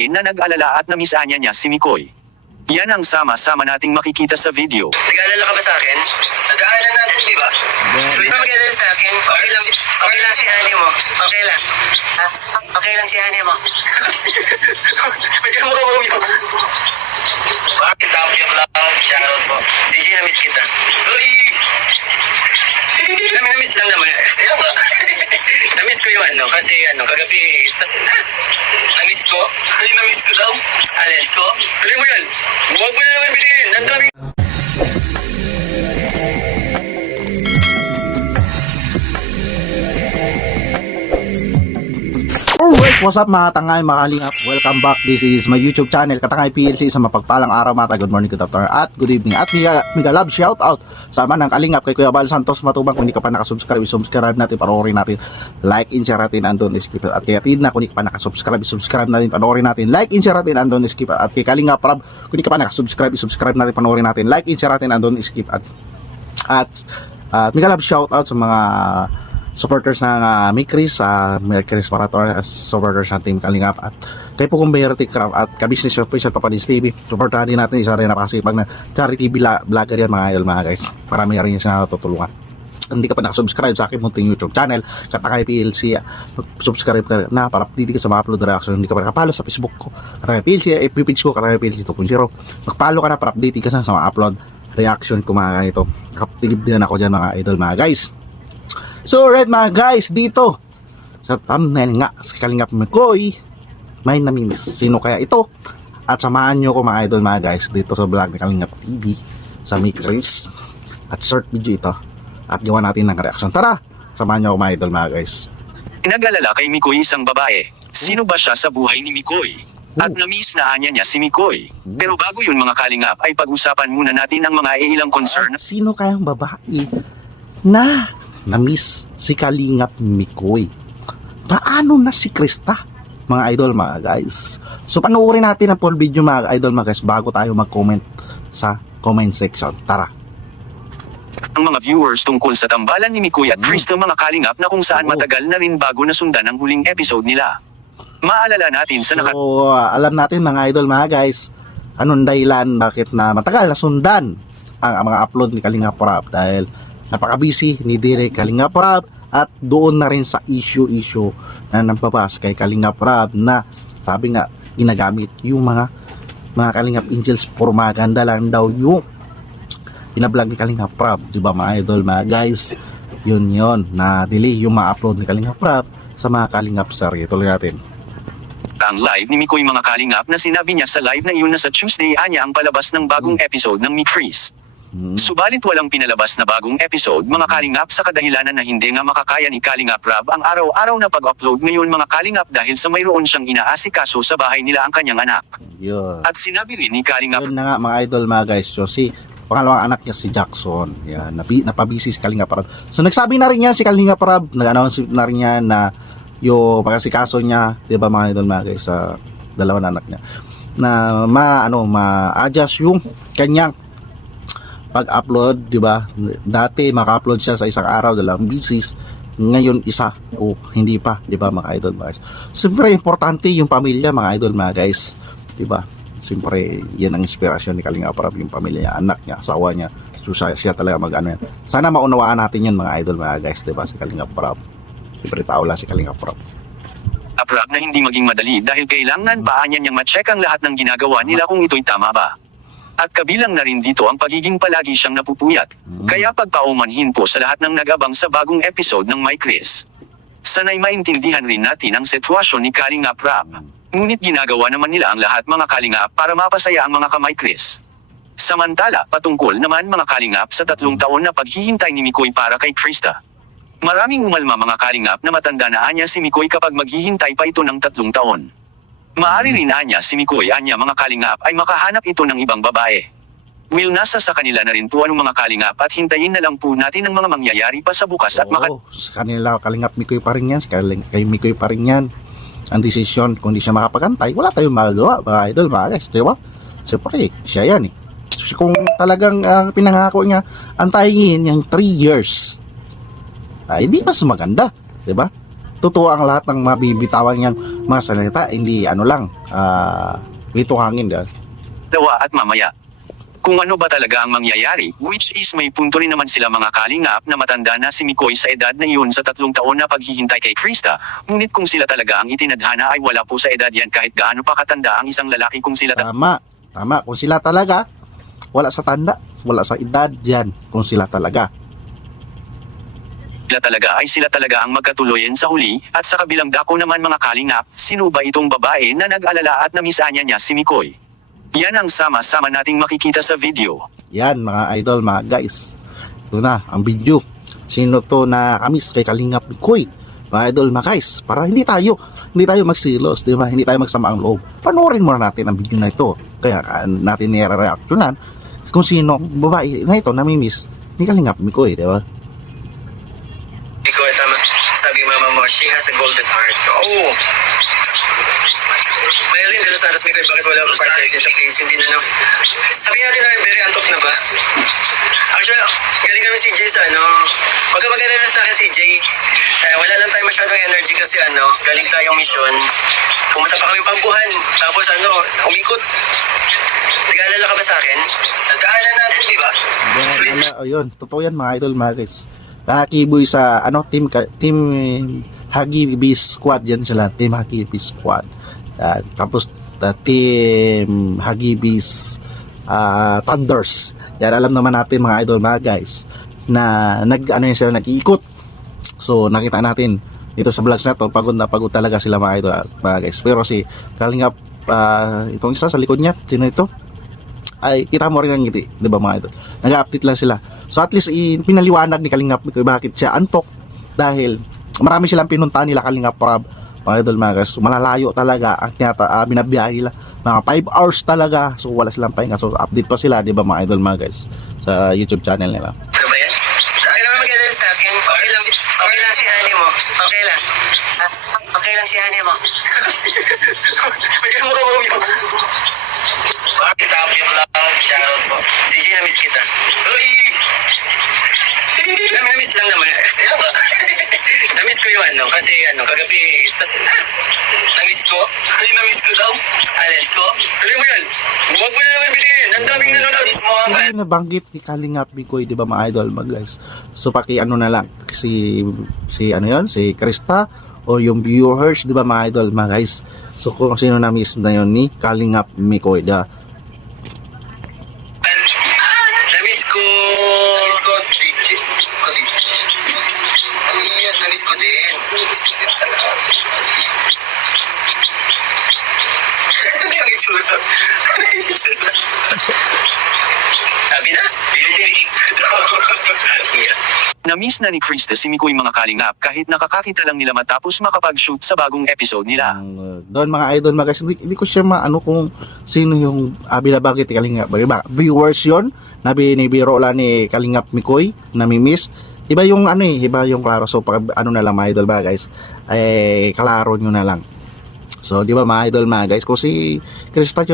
babae na nag-alala at namisanya niya si Mikoy. Yan ang sama-sama nating makikita sa video. Nag-aalala ka ba sa akin? Nag-aalala natin, di ba? Hindi ba mag-aalala sa akin? Okay lang si Ani mo. Okay lang. Ha? Okay lang si Ani mo. Pwede mo ka mo. Bakit tap yung lang? Shoutout po. Si G, na-miss kita. Uy! Na-miss lang naman. Kaya ba? Na-miss ko yung kasi kagabi. Na-miss ko? Ay, na-miss ko daw. Alin ko? Tuloy mo yan. Huwag mo na naman bilhin. Ang dami. Alright, what's up mga tangay, mga kalingap? Welcome back. This is my YouTube channel, Katangay PLC. Sa mapagpalang araw mga good morning, good afternoon, at good evening. At mega love shout out sa man ng kalingap kay Kuya Bal Santos Matubang. Kung hindi ka pa nakasubscribe, subscribe natin, panoorin natin, like and share natin, andon skip. At kay Atid na, kung hindi ka pa nakasubscribe, subscribe natin, panoorin natin, like and share natin, andon skip. At kay Kalingap Rab, kung hindi ka pa nakasubscribe, subscribe natin, panoorin natin, like and share natin, andon skip. At mega love shout out sa mga supporters ng Mikris, Merry Chris Marathon, supporters ng Team Kalingap, at kay Pugong Bayerty Craft at ka-business official Papadis TV. Supportahan din natin, isa rin napakasipag na charity vlogger yan mga idol mga guys. Marami rin yung sinatutulungan. Hindi ka pa nakasubscribe sa akin munting YouTube channel, Katangay PLC, subscribe ka na para update ka sa mga upload reaction. Hindi ka pa nakapalo sa Facebook ko, Katangay PLC, FB page ko, Katangay PLC 2.0. Magpalo ka na para update ka sa mga upload reaction ko mga ganito. Nakatigib din ako dyan mga idol mga guys. So right mga guys, dito sa thumbnail nga, si Kalingap Mikoy may namimiss. Sino kaya ito? At samahan nyo ko mga idol mga guys dito sa vlog ni Kalingap TV sa Mikris. At short video ito, at gawa natin ng reaction. Tara, samahan nyo ko mga idol mga guys. Nag-alala kay Mikoy isang babae. Sino ba siya sa buhay ni Mikoy? At namiss na anya niya si Mikoy. Pero bago yun mga kalingap, ay pag-usapan muna natin ang mga ilang concern. Sino kayang babae na namiss si Kalingap Mikoy? Paano na si Krista mga idol mga guys? So panoorin natin ang full video mga idol mga guys bago tayo mag-comment sa comment section. Tara. Ang mga viewers tungkol sa tambalan ni Mikoy at Krista mga kalingap na kung saan matagal na rin bago nasundan ang huling episode nila. Maalala natin sa alam natin mga idol mga guys, anong dahilan bakit na matagal nasundan ang mga upload ni Kalingap Rab, dahil napaka-busy ni Direk Kalingap Rab, at doon na rin sa issue na nampabas kay Kalingap Rab na sabi nga ginagamit yung mga Kalingap Angels for maganda lang daw yung pinablog ni Kalingap Rab, di ba mga idol mga guys? Yun na delay yung ma-upload ni Kalingap Rab sa mga Kalingap serye. Tuloy natin ang live ni Mikoy mga kalingap na sinabi niya sa live na iyon na sa Tuesday anya ang palabas ng bagong episode ng Mikris. Subalit walang pinalabas na bagong episode mga kalingap sa kadahilanan na hindi nga makakaya ni Kalingap Rab ang araw-araw na pag-upload ngayon mga kalingap dahil sa mayroon siyang inaasikaso sa bahay nila ang kanyang anak. At sinabi rin ni Kalingap yun na nga mga idol mga guys. So si pangalawang anak niya si Jackson, yan, napabisi si Kalingap Rab. So nagsabi na rin niya si Kalingap Rab, nag-announce na rin niya na yung pagkasikaso niya, di ba mga idol mga guys, sa dalawang anak niya na ma-adjust yung kanyang pag-upload, di ba? Dati maka-upload siya sa isang araw, dalawang bisis, ngayon isa o hindi pa, di ba mga idol mga guys? Siyempre importante yung pamilya mga idol mga guys, di ba? Siyempre yan ang inspirasyon ni Kalingap Rab, yung pamilya niya, anak niya, asawa niya. So siya talaga mag-ano yan. Sana maunawaan natin yan mga idol mga guys, di ba? Si Kalingap Rab, siyempre tao lang si Kalingap Rab. Rab na hindi maging madali dahil kailangan paanya niyang ma-check ang lahat ng ginagawa nila kung ito'y tama ba. At kabilang na rin dito ang pagiging palagi siyang napupuyat. Kaya pagpaumanhin po sa lahat ng nag-abang sa bagong episode ng Mikris. Sana'y maintindihan rin natin ang sitwasyon ni Kalingap Rab. Ngunit ginagawa naman nila ang lahat mga kalingap para mapasaya ang mga ka-Mikris. Samantala, patungkol naman mga kalingap sa 3 taon na paghihintay ni Mikoy para kay Krista. Maraming umalma mga kalingap na matanda na anya si Mikoy kapag maghihintay pa ito ng 3 taon. Maari rin anya si Mikoy anya mga kalingap ay makahanap ito ng ibang babae. Will nasa sa kanila na rin po anong mga kalingap at hintayin na lang po natin ang mga mangyayari pa sa bukas at sa kanila Kalingap Mikoy pa rin yan, kay Mikoy pa rin yan ang desisyon. Kung di siya makapagantay, wala tayong magagawa mga idol mga guys, di ba? Siyempre siya yan eh. Kung talagang pinangako niya antayin yung 3 years, ay di mas maganda, di ba? totoo ang lahat ng mabibitawan niyang mga salita, hindi ano lang, ito hangin dahil. Dawa at mamaya. Kung ano ba talaga ang mangyayari, which is may punto rin naman sila mga kalingap na matanda na si Mikoy sa edad na iyon sa 3 taon na paghihintay kay Krista, ngunit kung sila talaga ang itinadhana ay wala po sa edad yan kahit gaano pa katanda ang isang lalaki kung sila Tama, kung sila talaga, wala sa tanda, wala sa edad yan, kung sila talaga. ay sila talaga ang magkatuloyan sa huli, at sa kabilang dako naman mga kalingap, sino ba itong babae na nag-alala at namisanya niya si Mikoy? Yan ang sama-sama nating makikita sa video. Yan mga idol, mga guys. Ito na ang video. Sino to na kamis kay Kalingap Mikoy? Mga idol, mga guys, para hindi tayo magsilos, di ba? Hindi tayo magsama ang loob. Panoorin muna natin ang video na ito. Kaya natin nire-reactionan kung sino babae na ito namimiss ni Kalingap Mikoy, di ba? Ikaw, tama. Sabi mama mo, she has a golden heart. Oh! Maylin, gano'n sa Aras Mikoy, bakit wala akong partner din sa place? Hindi na, no? Sabihin natin na very antok na ba? Actually, galing kami si Jay sa Huwag ka mag-alala sa akin si Jay. Wala lang tayo masyadong energy kasi galing tayong mission. Pumunta pa kami Pambuhan. Tapos umikot. Nag-alala ka ba sa akin? Nagdaanan natin, di ba? Ayun, totoo yan mga idol, mga guys. Nakakiboy sa team Huggy Beast Squad, yan sila, team Huggy Beast Squad. Tapos team Huggy Beast Thunders. Yan, alam naman natin mga idol, mga guys, na nag-iikot. So nakita natin dito sa vlogs na to, pagod na pagod talaga sila mga idol, mga guys. Pero si Kalingap, itong isa sa likod niya, sino ito? Ay kita mo rin ang ngiti, di ba mga idol? Nag-update lang sila. So at least pinaliwanag ni Kalingap bakit siya antok, dahil marami silang pinuntahan nila Kalingap Prab, mga idol, mga guys. So, malalayo talaga ang binabiyahe nila, mga 5 hours talaga. So wala silang pahinga. So update pa sila, di ba mga idol, mga guys, sa YouTube channel nila. Ano ba yan? Ay naman mag-alala sa akin. Okay lang si Honey mo. Okay lang. Okay lang si Honey mo. May mukha mo yun. Bakit happy vlog? Shoutout po. Si Jay, na-miss kita. Uy! Na-miss lang naman. Na-miss ko yung kasi kagabi, na-miss ko? Na-miss ko daw? Alin ko? Tuloy mo yan. Huwag mo na naman bilhin. Ang daming nanonood. Miss mo ang Hindi nabanggit ni Kalingap Mikoy, di ba mga idol, mga guys. So paki na lang si Krista o yung viewers, di ba mga idol, mga guys. So kung sino na miss na yun ni Kalingap Mikoy, Na-miss ko. Na-miss ko. Na-miss ko din. Ang itsura. Sabi na? Dinidinig ko daw. Na-miss na ni Krista si Mikoy mga kalingap kahit nakakakita lang nila matapos makapag-shoot sa bagong episode nila. doon mga idol, mga guys, hindi ko siya maano kung sino yung binabanggit ni Kalingap. Viewers yun, na binibiro lang ni Kalingap Mikoy, namimiss. Iba yung iba yung klaro. So pag na lang mga idol, mga guys, klaro nyo na lang. So di ba mga idol, mga guys, kung si Krista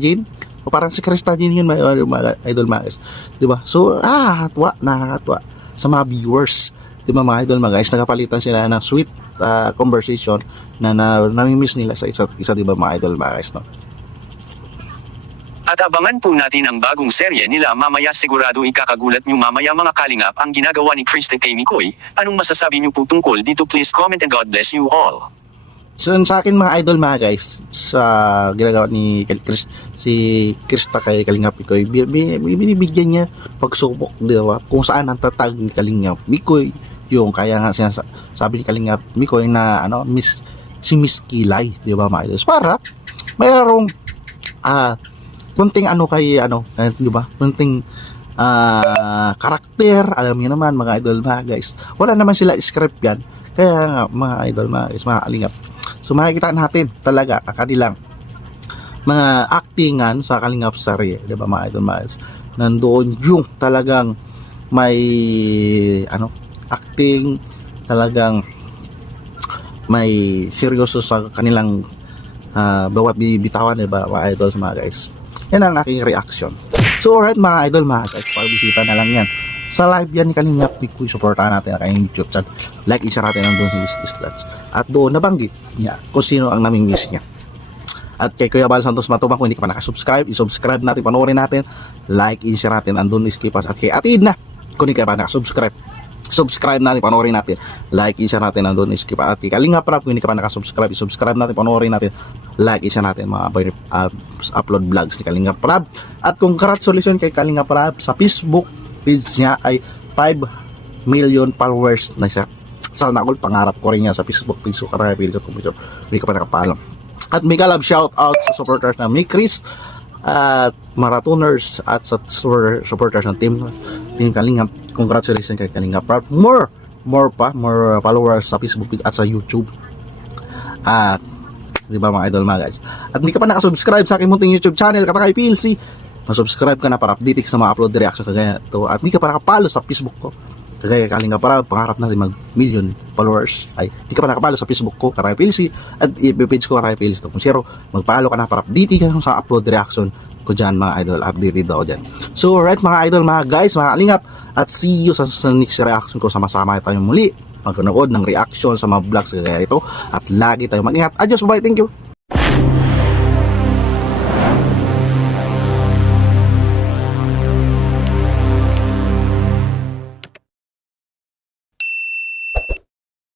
Jean, o parang si Krista Jean yun mga idol, mga guys, di ba? So nakakatwa sa mga viewers, di ba mga idol, mga guys, nagapalitan sila ng sweet conversation na namimiss nila sa isa't isa, di ba mga idol, mga guys, no? At abangan po natin ang bagong serye nila mamaya. Sigurado ikakagulat nyo mamaya mga kalingap ang ginagawa ni Krista kay Mikoy. Anong masasabi nyo po tungkol dito? Please comment and God bless you all. So sa akin mga idol, mga guys, sa ginagawa ni si Krista kay Kalingap Mikoy, binibigyan niya pagsubok, di ba, kung saan ang tatag ni Kalingap Mikoy, yung kaya nga sabi ni Kalingap Mikoy na si Miss Kilay, di ba mga idol, para mayroong kunting di ba, kunting karakter, alam niyo naman mga idol, mga guys, wala naman sila script yan, kaya nga mga idol, mga guys, mga Kalingap. So makikita natin talaga kanilang mga actingan sa Kalingap serye, di ba mga idol, mga guys, nandoon yung talagang may acting, talagang may seryoso sa kanilang bawat bibitawan, di ba mga idol, mga guys. Yan ang aking reaction. So alright mga idol, mga guys, pagbisita na lang yan sa live yan ni Kalingap Mikoy. Supportahan natin ang kanyang YouTube channel. Like, isa natin ang doon sa Isklats. At doon nabanggit niya kung sino ang namimiss niya. At kay Kuya Bal Santos Matubang, kung hindi ka pa nakasubscribe, isubscribe natin, panoorin natin, like, i-share natin, andun iskipas. At kay Atid na, kung hindi ka pa nakasubscribe, subscribe natin, panoorin natin, like, i-share natin, andun iskipas. At kay Kalingap Rap, kung hindi ka pa nakasubscribe, isubscribe natin, panoorin natin, like, i-share natin mga upload vlogs ni Kalingap Rap. At congratulations kay Kalingap Rap, sa Facebook page niya ay 5 million followers na siya. Sana all, pangarap ko rin niya sa Facebook page. So kataya pili ko ito, hindi ka pa nakapaalam. At mega love shout out sa supporters na may Chris at marathoners at sa supporters ng team Kalingap. Congratulations kay Kalingap Rap. More followers sa Facebook at sa YouTube. At di ba mga idol mga guys? At hindi ka pa nakasubscribe sa aking munting YouTube channel, Katakay PLC, masubscribe ka na para update sa mga upload reaction kagaya ito. At hindi ka pa nakapalo sa Facebook ko, kagaya Kalingap Rap, pangarap natin mag million followers. Ay, hindi ka pa nakapalo sa Facebook ko, Katakay PLC, at i-page ko Katakay PLC 2.0. Magpalo ka na para update ka sa upload reaction ko dyan mga idol, updated ako dyan. So right mga idol, mga guys, mga Kalingap, at see you sa next reaction ko. Sama-sama tayo muli magkanood ng reaction sa mga vlogs kagaya ito, at lagi tayo mag-ingat. Adios, bye, thank you.